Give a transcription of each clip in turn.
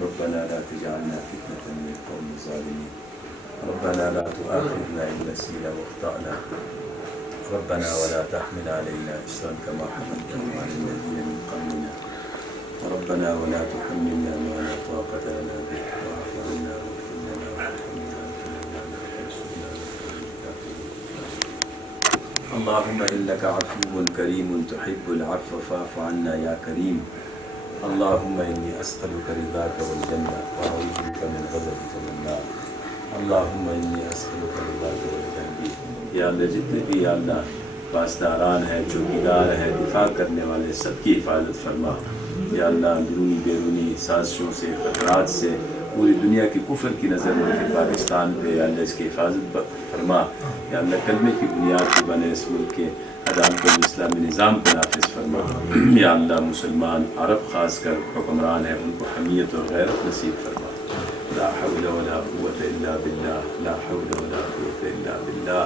ربنا لا تجعلنا فتنة للقوم الظالمين ربنا لا تؤاخذنا إن نسينا واخطأنا ربنا ولا تحمل علينا إصرا كما حملته على الذين من قبلنا ربنا ولا تحملنا ما لا طاقة لنا به واعف عنا واغفر لنا وارحمنا وأنت مولانا فانصرنا على القوم الكافرين اللهم إنك عفو كريم تحب العفو فاعف عنا يا كريم اللهم إني أسألك رضاك والجنة وأعوذ بك من غضبك والنار اللهم إني أسألك رضاك والجنة یا اللہ جتنے بھی یا اللہ پاسداران ہیں چوکیدار ہیں دفاع کرنے والے سب کی حفاظت فرما یا اللہ اندرونی بیرونی سازشوں سے خطرات سے پوری دنیا کی کفر کی نظر میں پاکستان پہ یا اللہ اس کی حفاظت فرما یا اللہ کلمے کی بنیاد پہ بنے اس ملک کے عدالت الاسلامی نظام پہ نافذ فرما یا اللہ مسلمان عرب خاص کر حکمران ہیں ان کو حمیت اور غیرت نصیب فرما لا حول ولا قوة الا باللہ لا حول ولا قوة الا باللہ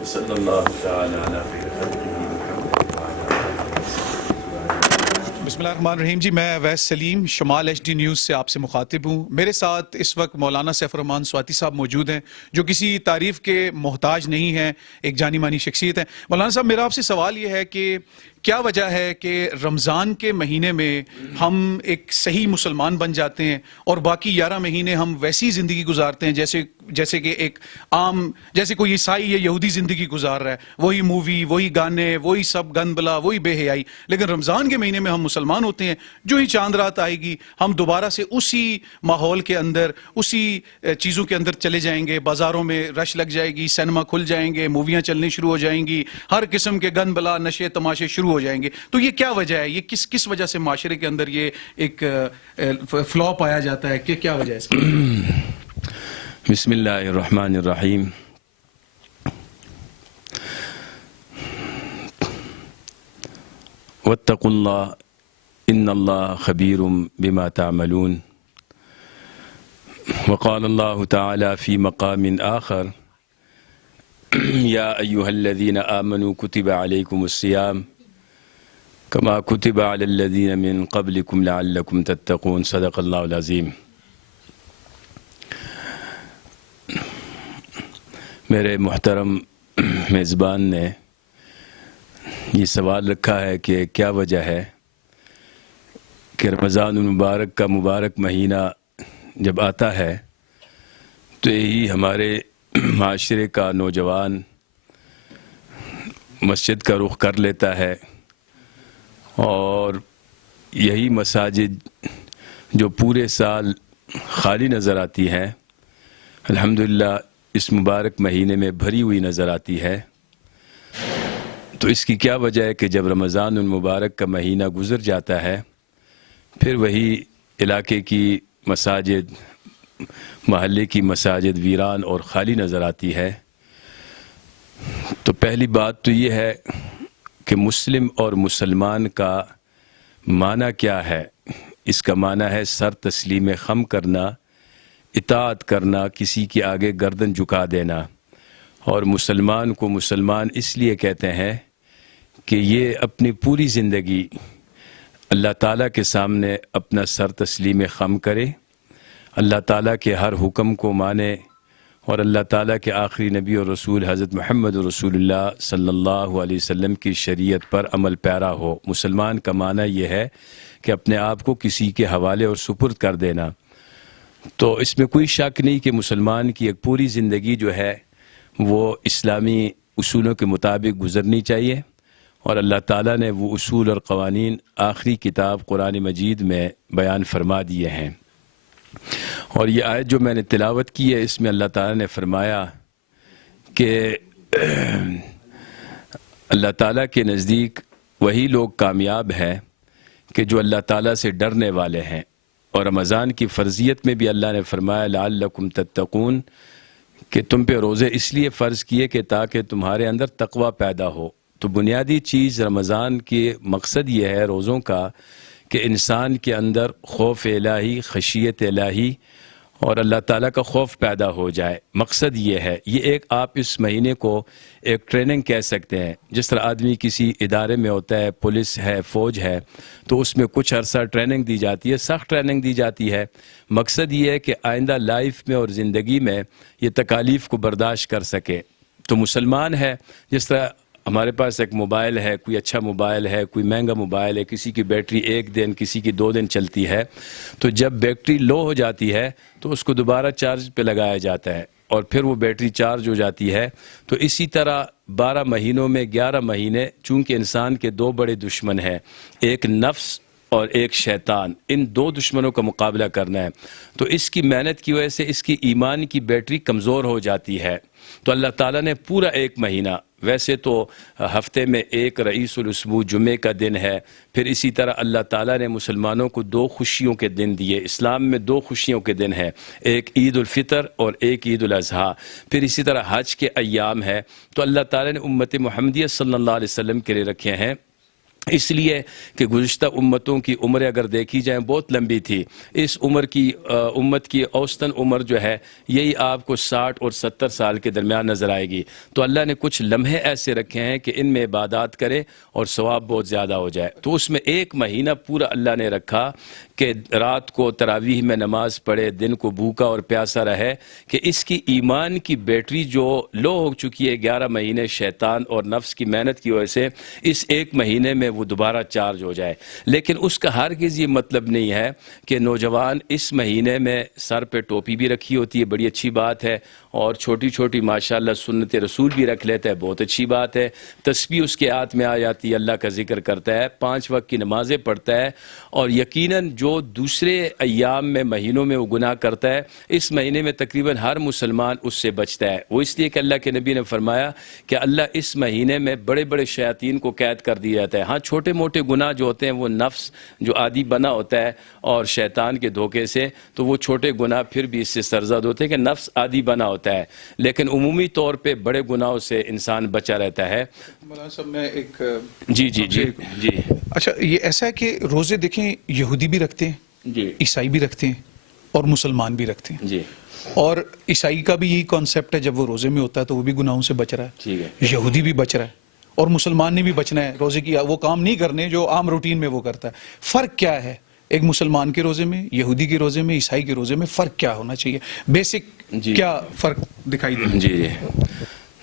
وصلی اللہ تعالی علی خیر خلقہ محمد وعلی آلہ وصحبہ. بسم اللہ الرحمن الرحیم. جی میں اویس سلیم شمال ایچ ڈی نیوز سے آپ سے مخاطب ہوں. میرے ساتھ اس وقت مولانا سیف الرحمان سواتی صاحب موجود ہیں جو کسی تعریف کے محتاج نہیں ہیں, ایک جانی مانی شخصیت ہے. مولانا صاحب میرا آپ سے سوال یہ ہے کہ کیا وجہ ہے کہ رمضان کے مہینے میں ہم ایک صحیح مسلمان بن جاتے ہیں اور باقی 11 مہینے ہم ویسی زندگی گزارتے ہیں جیسے کہ ایک عام جیسے کوئی عیسائی یا یہودی زندگی گزار رہا ہے, وہی مووی وہی گانے وہی سب گند بلا وہی بے حیائی, لیکن رمضان کے مہینے میں ہم مسلمان ہوتے ہیں. جو ہی چاند رات آئے گی ہم دوبارہ سے اسی ماحول کے اندر اسی چیزوں کے اندر چلے جائیں گے, بازاروں میں رش لگ جائے گی, سینما کھل جائیں گے, موویاں چلنی شروع ہو جائیں گی, ہر قسم کے گند بلا نشے تماشے شروع ہو جائیں گے. تو یہ کیا وجہ ہے, یہ کس وجہ سے معاشرے کے اندر یہ ایک فلاپ پایا جاتا ہے, کہ کیا وجہ ہے اس کی؟ بسم اللہ الرحمن الرحیم. واتقوا اللہ ان اللہ خبیر بما تعملون. وقال اللہ تعالی فی مقام آخر یا ایہا الذین آمنوا کتب علیکم الصیام کما کتب علی الذین من قبلکم لعلکم تتقون. صدق اللہ العظیم. میرے محترم میزبان نے یہ سوال رکھا ہے کہ کیا وجہ ہے کہ رمضان المبارک کا مبارک مہینہ جب آتا ہے تو یہی ہمارے معاشرے کا نوجوان مسجد کا رخ کر لیتا ہے اور یہی مساجد جو پورے سال خالی نظر آتی ہیں الحمدللہ اس مبارک مہینے میں بھری ہوئی نظر آتی ہے. تو اس کی کیا وجہ ہے کہ جب رمضان المبارک کا مہینہ گزر جاتا ہے پھر وہی علاقے کی مساجد محلے کی مساجد ویران اور خالی نظر آتی ہے. تو پہلی بات تو یہ ہے کہ مسلم اور مسلمان کا معنی کیا ہے. اس کا معنی ہے سر تسلیم خم کرنا, اطاعت کرنا, کسی کے آگے گردن جھکا دینا. اور مسلمان کو مسلمان اس لیے کہتے ہیں کہ یہ اپنی پوری زندگی اللہ تعالیٰ کے سامنے اپنا سر تسلیم خم کرے, اللہ تعالیٰ کے ہر حکم کو مانے اور اللہ تعالیٰ کے آخری نبی اور رسول حضرت محمد رسول اللہ صلی اللہ علیہ وسلم کی شریعت پر عمل پیرا ہو. مسلمان کا معنی یہ ہے کہ اپنے آپ کو کسی کے حوالے اور سپرد کر دینا. تو اس میں کوئی شک نہیں کہ مسلمان کی ایک پوری زندگی جو ہے وہ اسلامی اصولوں کے مطابق گزرنی چاہیے اور اللہ تعالیٰ نے وہ اصول اور قوانین آخری کتاب قرآن مجید میں بیان فرما دیے ہیں. اور یہ آیت جو میں نے تلاوت کی ہے اس میں اللہ تعالیٰ نے فرمایا کہ اللہ تعالیٰ کے نزدیک وہی لوگ کامیاب ہیں کہ جو اللہ تعالیٰ سے ڈرنے والے ہیں. اور رمضان کی فرضیت میں بھی اللہ نے فرمایا لعلکم تتقون کہ تم پہ روزے اس لیے فرض کیے کہ تاکہ تمہارے اندر تقوی پیدا ہو. تو بنیادی چیز رمضان کے مقصد یہ ہے روزوں کا کہ انسان کے اندر خوف الہی, خشیت الہی اور اللہ تعالیٰ کا خوف پیدا ہو جائے. مقصد یہ ہے. یہ ایک آپ اس مہینے کو ایک ٹریننگ کہہ سکتے ہیں. جس طرح آدمی کسی ادارے میں ہوتا ہے، پولیس ہے، فوج ہے، تو اس میں کچھ عرصہ ٹریننگ دی جاتی ہے، سخت ٹریننگ دی جاتی ہے. مقصد یہ ہے کہ آئندہ لائف میں اور زندگی میں یہ تکالیف کو برداشت کر سکے. تو مسلمان ہے، جس طرح ہمارے پاس ایک موبائل ہے، کوئی اچھا موبائل ہے، کوئی مہنگا موبائل ہے، کسی کی بیٹری 1 دن، کسی کی 2 دن چلتی ہے، تو جب بیٹری لو ہو جاتی ہے تو اس کو دوبارہ چارج پہ لگایا جاتا ہے اور پھر وہ بیٹری چارج ہو جاتی ہے. تو اسی طرح 12 مہینوں میں 11 مہینے چونکہ انسان کے 2 بڑے دشمن ہیں، ایک نفس اور ایک شیطان، ان 2 دشمنوں کا مقابلہ کرنا ہے. تو اس کی محنت کی وجہ سے اس کی ایمان کی بیٹری کمزور ہو جاتی ہے. تو اللہ تعالیٰ نے پورا 1 مہینہ، ویسے تو ہفتے میں ایک رئیس الاسبوع جمعے کا دن ہے، پھر اسی طرح اللہ تعالیٰ نے مسلمانوں کو 2 خوشیوں کے دن دیے. اسلام میں 2 خوشیوں کے دن ہیں، ایک عید الفطر اور ایک عید الاضحیٰ. پھر اسی طرح حج کے ایام ہے. تو اللہ تعالیٰ نے امت محمدیہ صلی اللہ علیہ وسلم کے لیے رکھے ہیں، اس لیے کہ گزشتہ امتوں کی عمریں اگر دیکھی جائیں بہت لمبی تھی. اس عمر کی امت کی اوسطاً عمر جو ہے یہی آپ کو 60 اور 70 سال کے درمیان نظر آئے گی. تو اللہ نے کچھ لمحے ایسے رکھے ہیں کہ ان میں عبادات کرے اور ثواب بہت زیادہ ہو جائے. تو اس میں 1 مہینہ پورا اللہ نے رکھا کہ رات کو تراویح میں نماز پڑھے، دن کو بھوکا اور پیاسا رہے، کہ اس کی ایمان کی بیٹری جو لو ہو چکی ہے 11 مہینے شیطان اور نفس کی محنت کی وجہ سے، اس 1 مہینے میں وہ دوبارہ چارج ہو جائے. لیکن اس کا ہرگز یہ مطلب نہیں ہے کہ نوجوان اس مہینے میں سر پہ ٹوپی بھی رکھی ہوتی ہے، بڑی اچھی بات ہے، اور چھوٹی چھوٹی ماشاءاللہ سنت رسول بھی رکھ لیتا ہے، بہت اچھی بات ہے. تسبیح اس کے ہاتھ میں آ جاتی ہے، اللہ کا ذکر کرتا ہے، 5 وقت کی نمازیں پڑھتا ہے. اور یقیناً جو دوسرے ایام میں مہینوں میں وہ گناہ کرتا ہے، اس مہینے میں تقریباً ہر مسلمان اس سے بچتا ہے. وہ اس لیے کہ اللہ کے نبی نے فرمایا کہ اللہ اس مہینے میں بڑے بڑے شیاطین کو قید کر دیا جاتا ہے. ہاں چھوٹے موٹے گناہ جو ہوتے ہیں وہ نفس جو عادی بنا ہوتا ہے اور شیطان کے دھوکے سے، تو وہ چھوٹے گناہ پھر بھی اس سے سرزد ہوتے ہیں کہ نفس عادی بنا ہوتا ہے. لیکن عمومی طور پہ بڑے گناہوں سے انسان بچا رہتا ہے. مولانا صاحب میں ایک جی جی جی جی اچھا، یہ ایسا ہے کہ روزے دیکھیں یہودی بھی رکھتے ہیں، جی عیسائی بھی رکھتے ہیں اور مسلمان بھی رکھتے ہیں. جی اور عیسائی کا بھی یہی کانسیپٹ ہے، جب وہ روزے میں ہوتا ہے تو وہ بھی گناہوں سے بچ رہا ہے، ٹھیک ہے. یہودی بھی بچ رہا ہے اور مسلمان نے بھی بچنا ہے، روزے کی وہ کام نہیں کرنے جو عام روٹین میں وہ کرتا ہے. فرق کیا ہے ایک مسلمان کے روزے میں، یہودی کے روزے میں، عیسائی کے روزے میں؟ فرق کیا ہونا چاہیے؟ بیسک جی. کیا فرق دکھائی دے؟ جی جی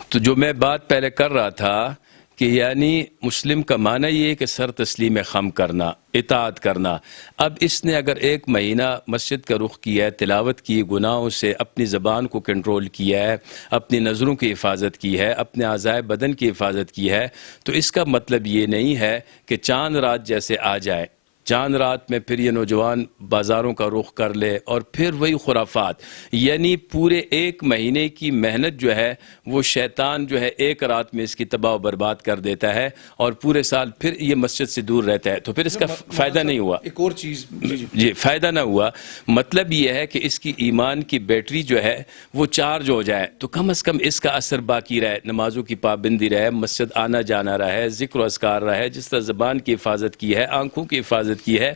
تو جو میں بات پہلے کر رہا تھا کہ یعنی مسلم کا معنی یہ ہے کہ سر تسلیم خم کرنا، اطاعت کرنا. اب اس نے اگر 1 مہینہ مسجد کا رخ کیا ہے، تلاوت کی، گناہوں سے اپنی زبان کو کنٹرول کیا ہے، اپنی نظروں کی حفاظت کی ہے، اپنے اعضائے بدن کی حفاظت کی ہے، تو اس کا مطلب یہ نہیں ہے کہ چاند رات جیسے آ جائے، چاند رات میں پھر یہ نوجوان بازاروں کا رخ کر لے اور پھر وہی خرافات. یعنی پورے 1 مہینے کی محنت جو ہے وہ شیطان جو ہے 1 رات میں اس کی تباہ و برباد کر دیتا ہے اور پورے سال پھر یہ مسجد سے دور رہتا ہے. تو پھر اس کا فائدہ نہیں ہوا. ایک اور چیز جی فائدہ نہ ہوا. مطلب یہ ہے کہ اس کی ایمان کی بیٹری جو ہے وہ چارج ہو جائے، تو کم از کم اس کا اثر باقی رہے، نمازوں کی پابندی رہے، مسجد آنا جانا رہے، ذکر و اذکار رہے، جس طرح زبان کی حفاظت کی ہے، آنکھوں کی حفاظت کی ہے.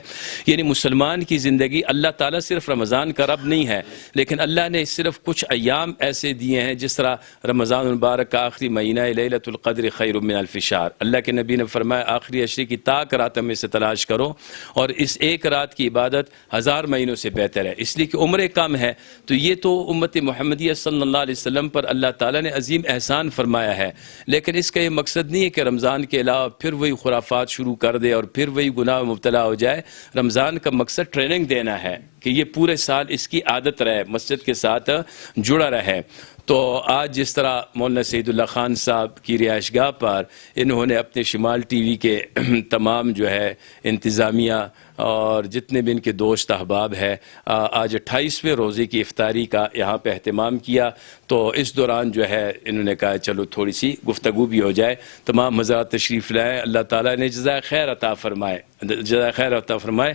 یعنی مسلمان کی زندگی، اللہ تعالیٰ صرف رمضان کا رب نہیں ہے، لیکن اللہ نے صرف کچھ ایام ایسے دیے ہیں، جس طرح رمضان المبارک کا آخری مہینہ لیلۃ القدر خیر من الف شہر. اللہ کے نبی نے فرمایا آخری عشرے کی طاق رات میں سے تلاش کرو، اور اس 1 رات کی عبادت 1000 مہینوں سے بہتر ہے، اس لیے کہ عمریں کم ہے. تو یہ تو امت محمدیہ صلی اللہ علیہ وسلم پر اللہ تعالیٰ نے عظیم احسان فرمایا ہے. لیکن اس کا یہ مقصد نہیں ہے کہ رمضان کے علاوہ پھر وہی خرافات شروع کر دے اور پھر وہی گناہ میں مبتلا ہو جائے. رمضان کا مقصد ٹریننگ دینا ہے کہ یہ پورے سال اس کی عادت رہے، مسجد کے ساتھ جڑا رہے. تو آج جس طرح مولانا سعید اللہ خان صاحب کی رہائش گاہ پر انہوں نے اپنے شمال ٹی وی کے تمام جو ہے انتظامیہ اور جتنے بھی ان کے دوست احباب ہے، آج 28ویں روزے کی افطاری کا یہاں پہ اہتمام کیا. تو اس دوران جو ہے انہوں نے کہا چلو تھوڑی سی گفتگو بھی ہو جائے. تمام حضرات تشریف لائے، اللہ تعالیٰ نے جزائے خیر عطا فرمائے، جزائے خیر عطا فرمائے.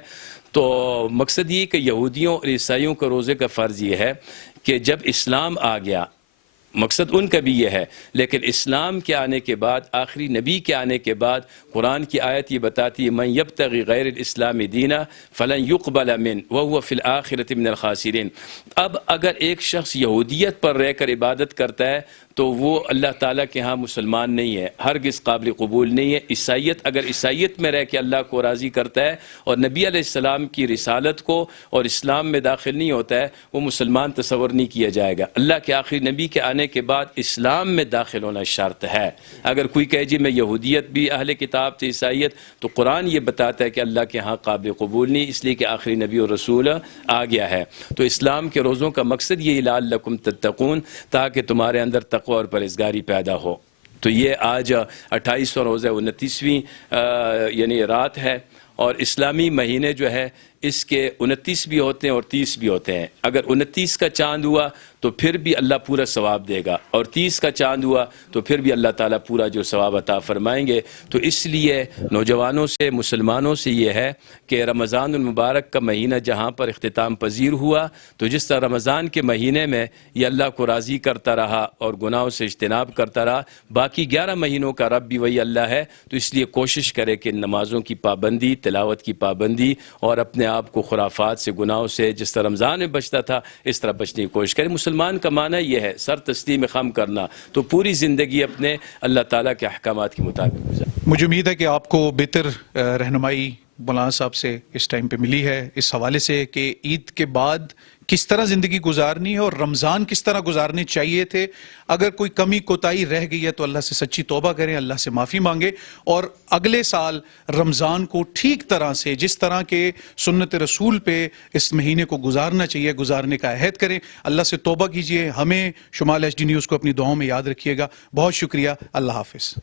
تو مقصد یہ کہ یہودیوں اور عیسائیوں کے روزے کا فرض یہ ہے کہ جب اسلام آ گیا، مقصد ان کا بھی یہ ہے، لیکن اسلام کے آنے کے بعد، آخری نبی کے آنے کے بعد قرآن کی آیت یہ بتاتی ہے من یبتغی غیر الاسلام دینا فلن یقبل من وهو فی الآخرۃ من الخاسرین۔ اب اگر ایک شخص یہودیت پر رہ کر عبادت کرتا ہے تو وہ اللہ تعالیٰ کے ہاں مسلمان نہیں ہے، ہرگز قابل قبول نہیں ہے۔ عیسائیت، اگر عیسائیت میں رہ کے اللہ کو راضی کرتا ہے اور نبی علیہ السلام کی رسالت کو اور اسلام میں داخل نہیں ہوتا ہے، وہ مسلمان تصور نہیں کیا جائے گا۔ اللہ کے آخری نبی کے آنے کے بعد اسلام میں داخل ہونا شرط ہے۔ اگر کوئی کہے جی میں یہودیت بھی اہل کتاب سے عیسائیت، تو قرآن یہ بتاتا ہے کہ اللہ کے ہاں قابل قبول نہیں، اس لیے کہ آخری نبی اور رسول آ گیا ہے۔ تو اسلام کے روزوں کا مقصد یہ لعلکم تتقون، تاکہ تمہارے اندر تقوی اور پرہیزگاری پیدا ہو۔ تو یہ آج 28واں روزہ 29ویں یعنی رات ہے، اور اسلامی مہینے جو ہے اس کے 29 بھی ہوتے ہیں اور 30 بھی ہوتے ہیں۔ اگر 29 کا چاند ہوا تو پھر بھی اللہ پورا ثواب دے گا، اور 30 کا چاند ہوا تو پھر بھی اللہ تعالیٰ پورا جو ثواب عطا فرمائیں گے۔ تو اس لیے نوجوانوں سے، مسلمانوں سے یہ ہے کہ رمضان المبارک کا مہینہ جہاں پر اختتام پذیر ہوا، تو جس طرح رمضان کے مہینے میں یہ اللہ کو راضی کرتا رہا اور گناہوں سے اجتناب کرتا رہا، باقی 11 مہینوں کا رب بھی وہی اللہ ہے۔ تو اس لیے کوشش کرے کہ نمازوں کی پابندی، تلاوت کی پابندی، اور اپنے آپ کو خرافات سے، گناہوں سے جس طرح رمضان میں بچتا تھا اس طرح بچنے کی کوشش کرے۔ مسلمان کا معنی یہ ہے سر تسلیم خم کرنا، تو پوری زندگی اپنے اللہ تعالیٰ کے احکامات کے مطابق گزارے۔ مجھے امید ہے کہ آپ کو بہتر رہنمائی مولانا صاحب سے اس ٹائم پہ ملی ہے، اس حوالے سے کہ عید کے بعد کس طرح زندگی گزارنی ہے اور رمضان کس طرح گزارنے چاہیے تھے۔ اگر کوئی کمی کوتاہی رہ گئی ہے تو اللہ سے سچی توبہ کریں، اللہ سے معافی مانگیں، اور اگلے سال رمضان کو ٹھیک طرح سے جس طرح کے سنت رسول پہ اس مہینے کو گزارنا چاہیے گزارنے کا عہد کریں۔ اللہ سے توبہ کیجیے۔ ہمیں شمال ایچ ڈی نیوز کو اپنی دعاؤں میں یاد رکھیے گا۔ بہت شکریہ۔ اللہ حافظ۔